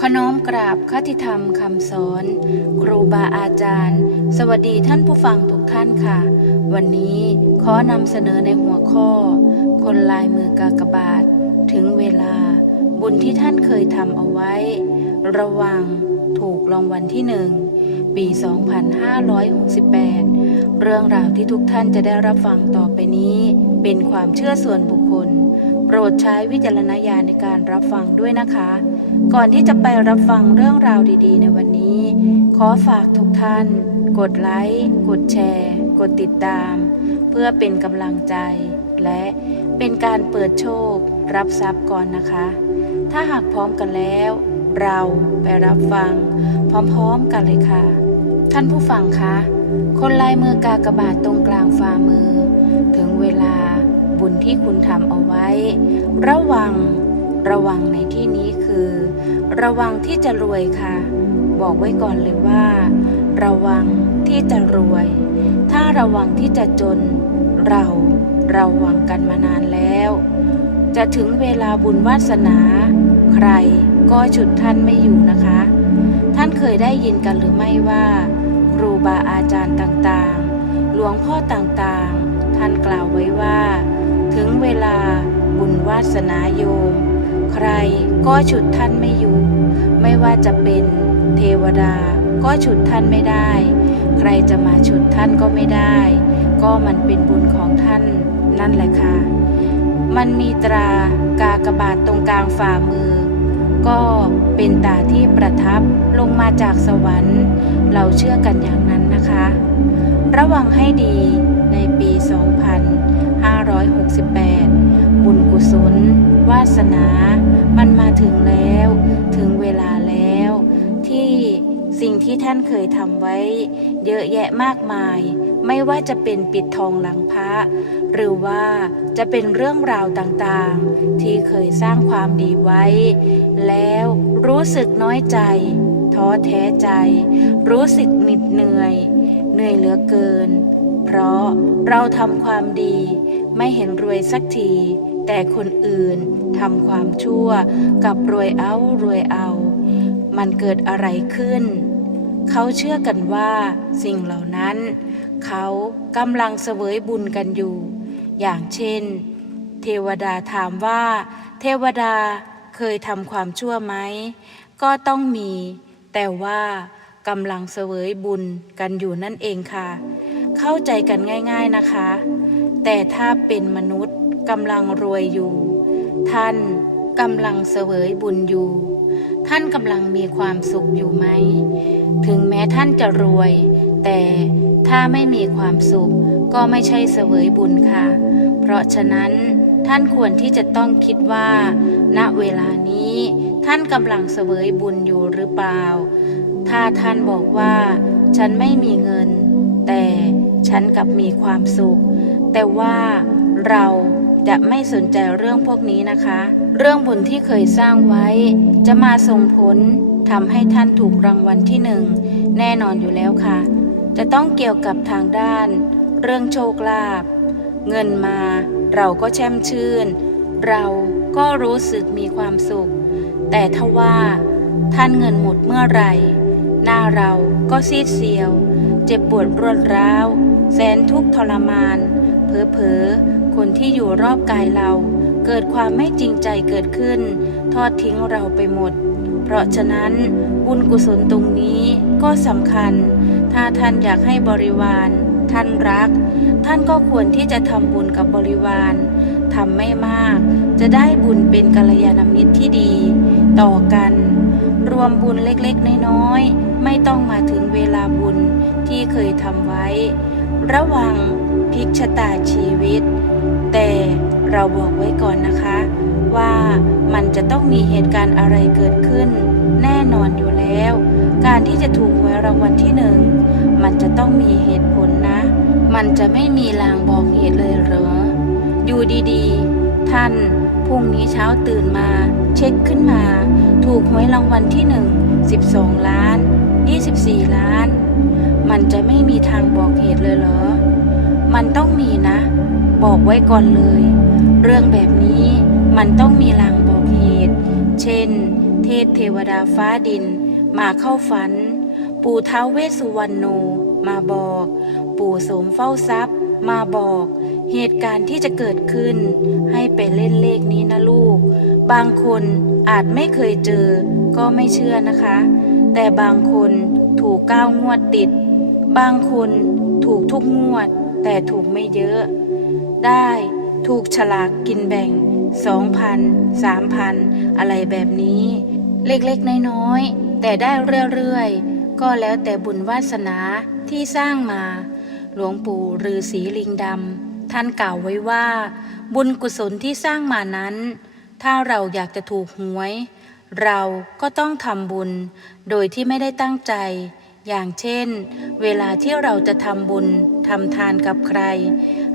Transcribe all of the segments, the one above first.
ขน้อมกราบคติธรรมคำสอน ครูบาอาจารย์ สวัสดีท่านผู้ฟังทุกท่านค่ะ วันนี้ขอนำเสนอในหัวข้อ คนลายมือกากบาท ถึงเวลา บุญที่ท่านเคยทำเอาไว้ ระวัง ถูกรางวัลที่หนึ่งปี 2568 เรื่องราวที่ทุกท่านจะได้รับฟังต่อไปนี้ เป็นความเชื่อส่วนบุคคล โปรดใช้วิจารณญาณในการรับฟังด้วยนะคะ ก่อนที่จะไปรับฟังเรื่องราวดีๆ ในวันนี้ ขอฝากทุกท่าน กดไลค์ กดแชร์ กดติดตาม เพื่อเป็นกำลังใจ และเป็นการเปิดโชครับทรัพย์ก่อนนะคะ ถ้าหากพร้อมกันแล้ว เราไปรับฟัง พร้อมๆกันเลยค่ะ ท่านผู้ฟังคะ คนลายมือกากบาทตรงกลางฝ่ามือ ถึงเวลาบุญที่คุณทำเอาไว้ ระวัง ระวังในที่นี้คือ ระวังที่จะรวยค่ะ บอกไว้ก่อนเลยว่า ระวังที่จะรวย ถ้าระวังที่จะจน เราระวังกันมานานแล้ว จะถึงเวลาบุญวาสนา ใคร ก็ฉุดท่านไม่อยู่นะคะ ท่านเคยได้ยินกันหรือไม่ว่า ครูบาอาจารย์ต่างๆ หลวงพ่อต่างๆ ท่านกล่าวไว้ว่า ถึงเวลาบุญวาสนาโยม ใครก็ฉุดท่านไม่อยู่ ไม่ว่าจะเป็นเทวดาก็ฉุดท่านไม่ได้ ใครจะมาฉุดท่านก็ไม่ได้ ก็มันเป็นบุญของท่านนั่นแหละค่ะ มันมีตรากากบาทตรงกลางฝ่ามือ ก็เป็นตาที่ประทับลงมาจากสวรรค์ เราเชื่อกันอย่างนั้นนะคะ ระวังให้ดีในปี 2568 บุญกุศล วาสนา มันมาถึงแล้ว ถึงเวลาแล้ว ที่สิ่งที่ท่านเคยทำไว้ เยอะแยะมากมาย ไม่ว่าจะเป็นปิดทองหลังพระหรือว่าจะเป็นเรื่องราวต่างๆ ที่เคยสร้างความดีไว้ แล้วรู้สึกน้อยใจ ท้อแท้ใจ รู้สึกหนิดเหนื่อย เหนื่อยเหลือเกิน เพราะเราทำความดี ไม่เห็นรวยสักที แต่คนอื่นทำความชั่วกับรวยเอารวยเอา มันเกิดอะไรขึ้น เขาเชื่อกันว่าสิ่งเหล่านั้น เขากำลังเสวยบุญกันอยู่ อย่างเช่น เทวดาถามว่า เทวดาเคยทำความชั่วไหม ก็ต้องมี แต่ว่ากำลังเสวยบุญกันอยู่นั่นเองค่ะ เข้าใจกันง่าย ๆนะคะ แต่ถ้าเป็นมนุษย์กำลังรวยอยู่ ท่านกำลังเสวยบุญอยู่ ท่านกำลังมีความสุขอยู่ไหม ถึงแม้ท่านจะรวย แต่ ถ้าไม่มีความสุขก็ไม่ใช่เสวยบุญค่ะ เพราะฉะนั้นท่านควรที่จะต้องคิดว่า ณเวลานี้ ท่านกำลังเสวยบุญอยู่หรือเปล่า ถ้าท่านบอกว่า ฉันไม่มีเงิน แต่ฉันกับมีความสุข แต่ว่าเราจะไม่สนใจเรื่องพวกนี้นะคะ เรื่องบุญที่เคยสร้างไว้ จะมาส่งผลทำให้ท่านถูกรางวัลที่หนึ่งแน่นอนอยู่แล้วค่ะ จะต้องเกี่ยวกับทางด้าน เรื่องโชคลาภเงินมาเราก็แช่มชื่น เราก็รู้สึกมีความสุข แต่ถ้าว่าท่านเงินหมดเมื่อไหร่ หน้าเราก็ซีดเซียว เจ็บปวดรวดร้าว แสนทุกข์ทรมาน เผลอๆคนที่อยู่รอบกายเรา เกิดความไม่จริงใจเกิดขึ้น ทอดทิ้งเราไปหมด เพราะฉะนั้นบุญกุศลตรงนี้ก็สำคัญ ถ้าท่านอยากให้บริวาร ท่านรัก ท่านก็ควรที่จะทำบุญกับบริวารทำไม่มาก จะได้บุญเป็นกัลยาณมิตรที่ดี ต่อกัน รวมบุญเล็กๆ น้อยๆ ไม่ต้องมาถึงเวลาบุญที่เคยทำไว้ ระวังพิกชะตาชีวิต แต่เราบอกไว้ก่อนนะคะ ว่ามันจะต้องมีเหตุการณ์อะไรเกิดขึ้น แน่นอนอยู่ แล้ว การที่จะถูกหวยรางวัลที่หนึ่งมันจะต้องมีเหตุผลนะ มันจะไม่มีลางบอกเหตุเลยเหรอ อยู่ดีๆ ท่านพรุ่งนี้เช้าตื่นมา เช็คขึ้นมา ถูกหวยรางวัลที่หนึ่ง12 ล้าน 24 ล้าน มันจะไม่มีทางบอกเหตุเลยเหรอ มันต้องมีนะ บอกไว้ก่อนเลย เรื่องแบบนี้มันต้องมีลางบอกเหตุ เช่น เทพเทวดาฟ้าดิน มาเข้าฝัน ปู่ท้าวเวสุวรรณโนมาบอก ปู่สมเฝ้าทรัพย์ มาบอก เหตุการณ์ที่จะเกิดขึ้น ให้ไปเล่นเลขนี้นะลูก บางคนอาจไม่เคยเจอ ก็ไม่เชื่อนะคะ แต่บางคนถูกก้าวงวดติด บางคนถูกทุกงวด แต่ถูกไม่เยอะ ได้ถูกฉลากกินแบ่ง2,000 3,000อะไรแบบนี้ เล็กๆ น้อยๆ แต่ได้เรื่อยๆ ก็แล้วแต่บุญวาสนาที่สร้างมา หลวงปู่ฤาษีลิงดำท่านกล่าวไว้ว่า บุญกุศลที่สร้างมานั้น ถ้าเราอยากจะถูกหวย เราก็ต้องทำบุญ โดยที่ไม่ได้ตั้งใจ อย่างเช่น เวลาที่เราจะทำบุญทำทานกับใคร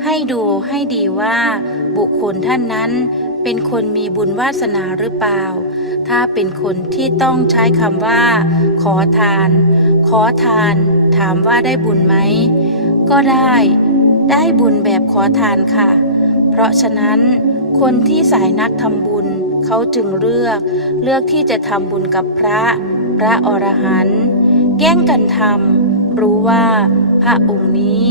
ให้ดูให้ดีว่า บุคคลท่านนั้นเป็นคนมีบุญวาสนาหรือเปล่า ถ้าเป็นคนที่ต้องใช้คำว่า ขอทาน ขอทาน ถามว่าได้บุญไหม ก็ได้ ได้บุญแบบขอทานค่ะ เพราะฉะนั้น คนที่สายนักทำบุญเขาจึงเลือก เลือกที่จะทำบุญกับพระ พระอรหันต์แย่งกันทำรู้ว่าพระองค์นี้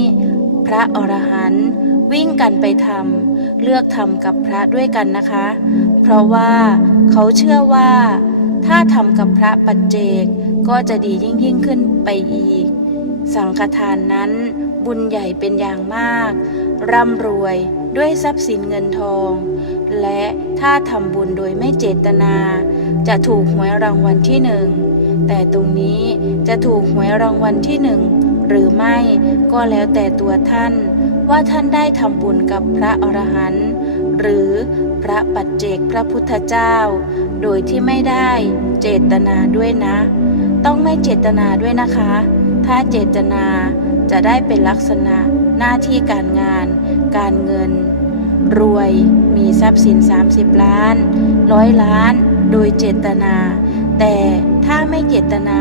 พระอรหันต์วิ่งกันไปทำเลือกทำกับพระด้วยกันนะคะ เพราะว่า เขาเชื่อว่า ถ้าทำกับพระปัจเจกก็จะดียิ่งยิ่งขึ้นไปอีก สังฆทานนั้นบุญใหญ่เป็นอย่างมาก ร่ำรวยด้วยทรัพย์สินเงินทอง และถ้าทำบุญโดยไม่เจตนา จะถูกหวยรางวัลที่หนึ่ง แต่ตรงนี้จะถูกหวยรางวัลที่หนึ่งหรือไม่ก็แล้วแต่ตัวท่าน ว่าท่านได้ทำบุญกับพระอรหันต์ หรือพระปัจเจกพระพุทธเจ้า โดยที่ไม่ได้เจตนาด้วยนะ ต้องไม่เจตนาด้วยนะคะ ถ้าเจตนาจะได้เป็นลักษณะหน้าที่การงาน การเงิน รวยมีทรัพย์สิน 30 ล้านร้อยล้าน โดยเจตนา แต่ถ้าไม่เจตนา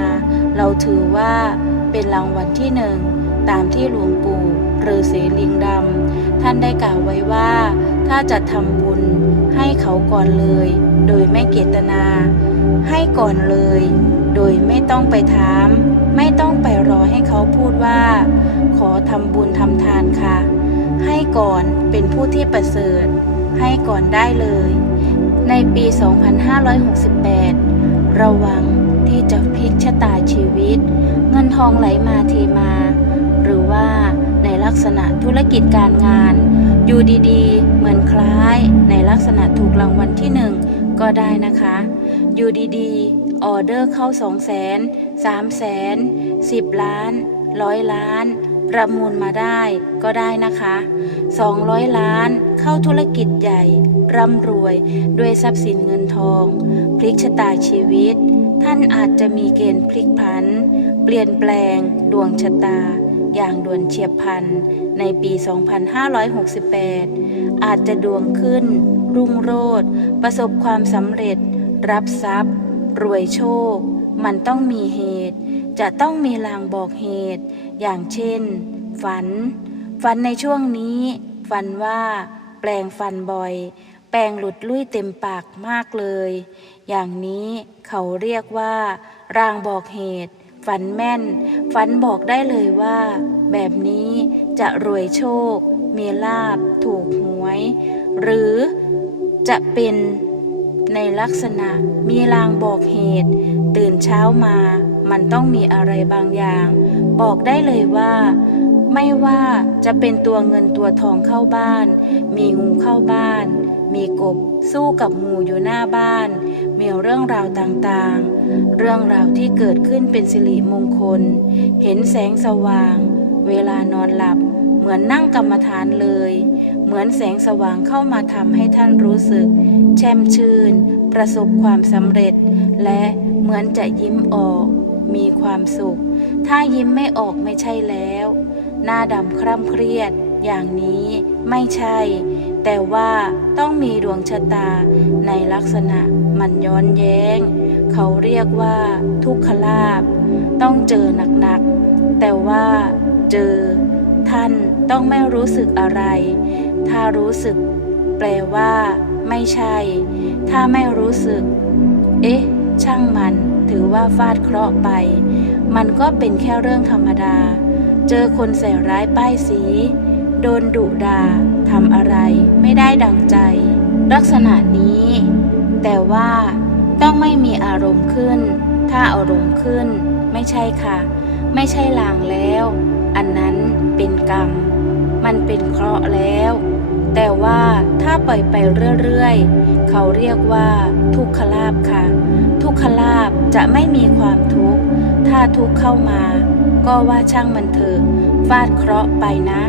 เราถือว่าเป็นรางวัลที่หนึ่งตามที่หลวงปู่ ฤาษีลิงดำท่านได้กล่าวไว้ว่า ถ้าจะทำบุญให้เขาก่อนเลย โดยไม่เจตนา ให้ก่อนเลย โดยไม่ต้องไปถาม ไม่ต้องไปรอให้เขาพูดว่า ขอทำบุญทำทานค่ะ ให้ก่อนเป็นผู้ที่ประเสริฐ ให้ก่อนได้เลย ในปี 2568 ระวังที่จะพลิกชะตาชีวิต เงินทองไหลมาเทมา หรือว่า ในลักษณะธุรกิจการงาน อยู่ดีๆ เหมือนคล้าย ในลักษณะถูกรางวัลที่หนึ่งก็ได้นะคะ อยู่ดีๆ ออเดอร์เข้า 2 0 0 0 0 0 3 0 0 0 0 10 ล้านร้อยล้าน ประมูลมาได้ก็ได้นะคะ 200 ล้านเข้าธุรกิจใหญ่ ร่ำรวยด้วยทรัพย์สินเงินทอง พลิกชะตาชีวิต ท่านอาจจะมีเกณฑ์พลิกผัน เปลี่ยนแปลงดวงชะตา อย่างด่วนเฉียบพลัน ในปี 2568 อาจจะดวงขึ้น รุ่งโรจน์ประสบความสำเร็จ รับทรัพย์ รวยโชค มันต้องมีเหตุ จะต้องมีลางบอกเหตุ อย่างเช่น ฝัน ฝันในช่วงนี้ ฝันว่า แปลงฟันบ่อย แปลงหลุดลุ่ยเต็มปากมากเลย อย่างนี้เขาเรียกว่า รางบอกเหตุ ฝันแม่น ฝันบอกได้เลยว่า แบบนี้จะรวยโชค มีลาบถูกหวย หรือจะเป็นในลักษณะมีลางบอกเหตุ ตื่นเช้ามา มันต้องมีอะไรบางอย่าง บอกได้เลยว่า ไม่ว่าจะเป็นตัวเงินตัวทองเข้าบ้าน มีงูเข้าบ้าน มีกบสู้กับงูอยู่หน้าบ้าน มีเรื่องราวต่างๆ เรื่องราวที่เกิดขึ้นเป็นสิริมงคล เห็นแสงสว่าง เวลานอนหลับ เหมือนนั่งกรรมฐานเลย เหมือนแสงสว่างเข้ามาทำให้ท่านรู้สึก แช่มชื่น ประสบความสำเร็จ และเหมือนจะยิ้มออก มีความสุข ถ้ายิ้มไม่ออกไม่ใช่แล้ว หน้าดำคร่ำเครียด อย่างนี้ไม่ใช่ แต่ว่าต้องมีดวงชะตาในลักษณะมันย้อนแย้ง เขาเรียกว่าทุกขลาบ ต้องเจอหนักๆ แต่ว่าเจอ ท่านต้องไม่รู้สึกอะไร ถ้ารู้สึก แปลว่า ไม่ใช่ ถ้าไม่รู้สึก เอ๊ะ ช่างมัน ถือว่าฟาดเคราะห์ไป มันก็เป็นแค่เรื่องธรรมดา เจอคนใส่ร้ายป้ายสี โดนดุดาทำอะไรไม่ได้ดังใจ ลักษณะนี้ แต่ว่าต้องไม่มีอารมณ์ขึ้น ถ้าอารมณ์ขึ้น ไม่ใช่ค่ะ ไม่ใช่ลางแล้ว อันนั้นเป็นกรรม มันเป็นเคราะห์แล้ว แต่ว่าถ้าปล่อยไปเรื่อยๆ เขาเรียกว่า ทุกขลาบค่ะ ทุกขลาบจะไม่มีความทุกข์ ถ้าทุกข์เข้ามา ก็ว่าช่างมันเถอะฟาดเคราะห์ไปนะ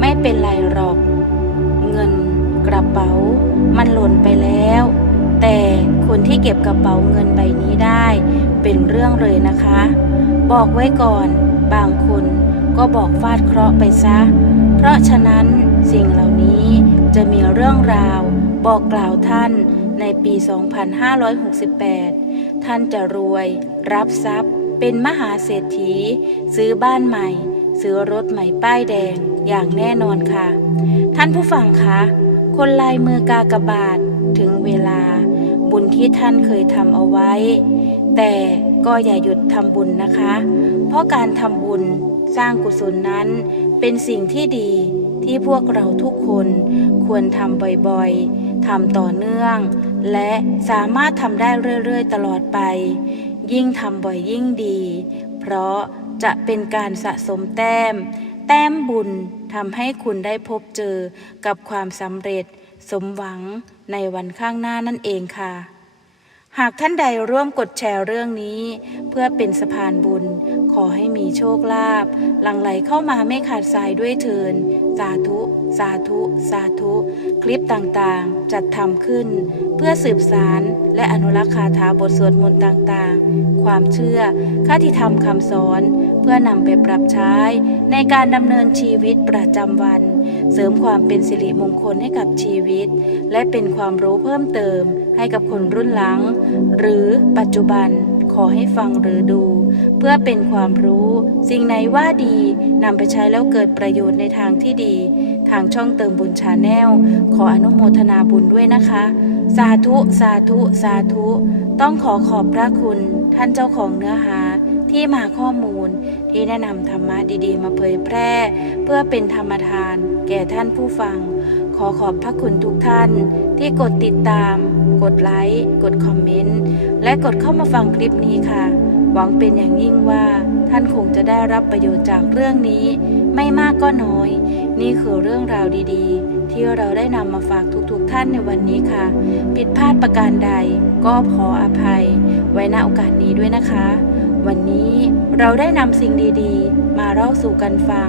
ไม่เป็นไรหรอก เงินกระเป๋า มันหล่นไปแล้ว แต่คนที่เก็บกระเป๋าเงินใบนี้ได้เป็นเรื่องเลยนะคะ บอกไว้ก่อน บางคนก็บอกฟาดเคราะห์ไปซะ เพราะฉะนั้นสิ่งเหล่านี้จะมีเรื่องราว บอกกล่าวท่านในปี 2568 ท่านจะรวย รับทรัพย์ เป็นมหาเศรษฐี ซื้อบ้านใหม่ ซื้อรถใหม่ป้ายแดงอย่างแน่นอนค่ะ ท่านผู้ฟังคะ คนลายมือกากบาทถึงเวลา บุญที่ท่านเคยทำเอาไว้ แต่ก็อย่าหยุดทำบุญนะคะ เพราะการทำบุญสร้างกุศลนั้นเป็นสิ่งที่ดีที่พวกเราทุกคนควรทำบ่อยๆ ทำต่อเนื่อง และสามารถทำได้เรื่อยๆ ตลอดไป ยิ่งทำบ่อยยิ่งดี เพราะ จะเป็นการสะสมแต้ม แต้มบุญทำให้คุณได้พบเจอกับความสำเร็จ สมหวังในวันข้างหน้านั่นเองค่ะ หากท่านใดร่วมกดแชร์เรื่องนี้ เพื่อเป็นสะพานบุญ ขอให้มีโชคลาภหลั่งไหลเข้ามาไม่ขาดสายด้วยเทิน สาธุ สาธุ สาธุ คลิปต่างๆ จัดทำขึ้น เพื่อสืบสารและอนุรักษ์คาถาบทสวดมนต์ต่างๆ ความเชื่อคติธรรมคำสอน เพื่อนำไปปรับใช้ ในการดำเนินชีวิตประจำวัน เสริมความเป็นสิริมงคลให้กับชีวิต และเป็นความรู้เพิ่มเติม ให้กับคนรุ่นหลัง หรือปัจจุบันขอให้ฟังหรือดู เพื่อเป็นความรู้ สิ่งไหนว่าดีนำไปใช้แล้วเกิดประโยชน์ในทางที่ดี ทางช่องเติมบุญชาแนลขออนุโมทนาบุญด้วยนะคะ สาธุ สาธุ สาธุ ต้องขอขอบพระคุณ ท่านเจ้าของเนื้อหาที่มาข้อมูล ที่แนะนำธรรมะดีๆ มาเผยแพร่ เพื่อเป็นธรรมทาน แก่ท่านผู้ฟัง ขอขอบพระคุณทุกท่านที่กดติดตาม กดไลค์ กดคอมเมนต์ และกดเข้ามาฟังคลิปนี้ค่ะ หวังเป็นอย่างยิ่งว่าท่านคงจะได้รับประโยชน์จากเรื่องนี้ ไม่มากก็น้อย นี่คือเรื่องราวดีๆ ที่เราได้นำมาฝากทุกๆท่านในวันนี้ค่ะ ผิดพลาดประการใดก็ขออภัย ไว้ณโอกาสนี้ด้วยนะคะ วันนี้เราได้นำสิ่งดีๆ มาเล่าสู่กันฟัง